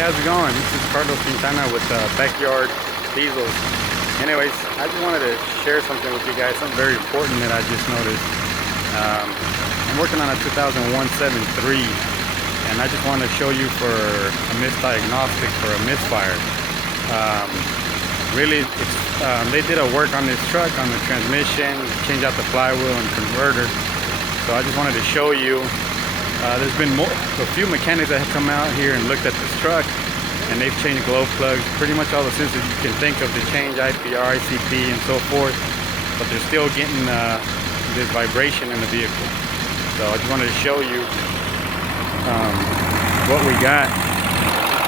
how's it going? This is Carlos Quintana with Backyard Dieselz. Anyways, I just wanted to share something with you guys, something very important that I just noticed. I'm working on a 2001 7.3, and I just wanted to show you for a misdiagnostic for a misfire. Really, they did a work on this truck, on the transmission, change out the flywheel and converter. So I just wanted to show you. There's been a few mechanics that have come out here and looked at this truck, and they've changed glow plugs, pretty much all the sensors you can think of to change IPR, ICP, and so forth, but they're still getting this vibration in the vehicle. So I just wanted to show you what we got.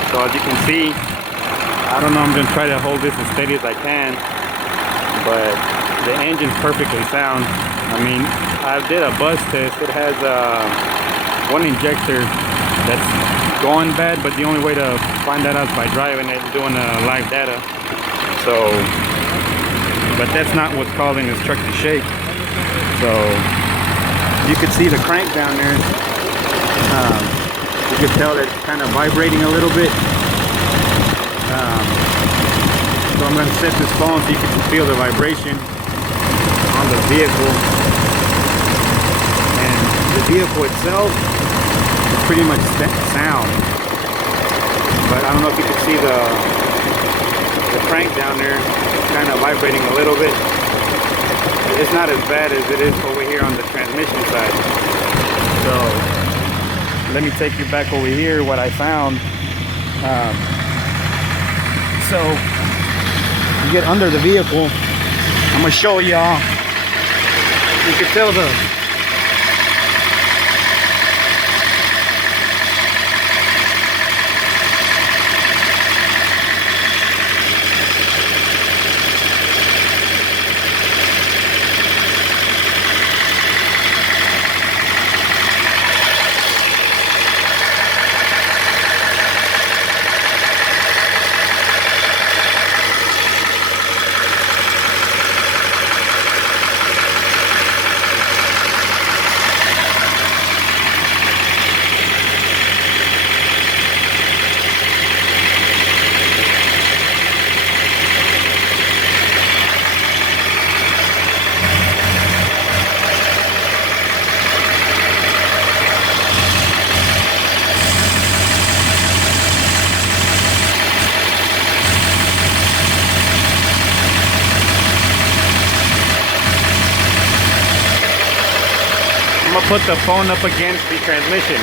So as you can see, I don't know, I'm going to try to hold this as steady as I can, but the engine's perfectly sound. I mean, I did a buzz test. It has one injector that's going bad, but the only way to find that out is by driving it and doing live data. So, but that's not what's causing this truck to shake. So you can see the crank down there. You can tell it's kind of vibrating a little bit. So I'm going to set this phone so you can feel the vibration on the vehicle. And the vehicle itself is pretty much sound. But I don't know if you can see the crank down there. It's kind of vibrating a little bit. It's not as bad as it is over here on the transmission side. So let me take you back over here, what I found. So you get under the vehicle. I'm gonna show y'all. You can tell the I'm gonna put the phone up against the transmission.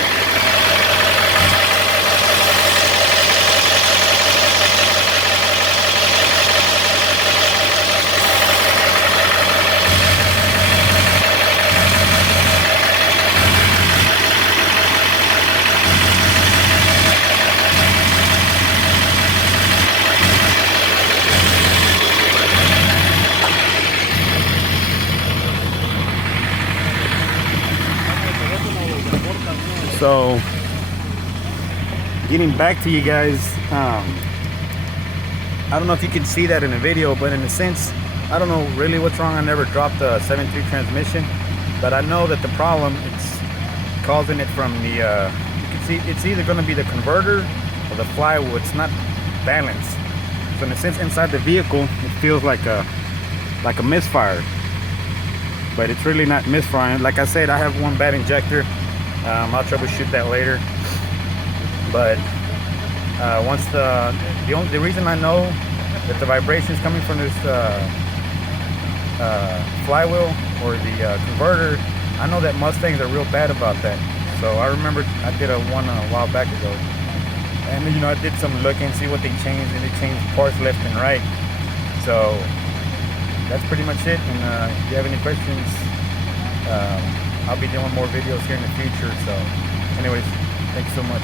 So, getting back to you guys, I don't know if you can see that in the video, but in a sense, I don't know really what's wrong. I never dropped the 7.3 transmission, but I know that the problem, it's causing it from the, you can see it's either going to be the converter or the flywheel. It's not balanced. So in a sense, inside the vehicle, it feels like a misfire, but it's really not misfiring. Like I said, I have one bad injector. I'll troubleshoot that later. But once the reason I know that the vibration is coming from this flywheel or the converter, I know that Mustangs are real bad about that. So I remember I did one a while back ago, and you know, I did some looking, see what they changed, and they changed parts left and right. So that's pretty much it. And if you have any questions, I'll be doing more videos here in the future. So anyways, thanks so much.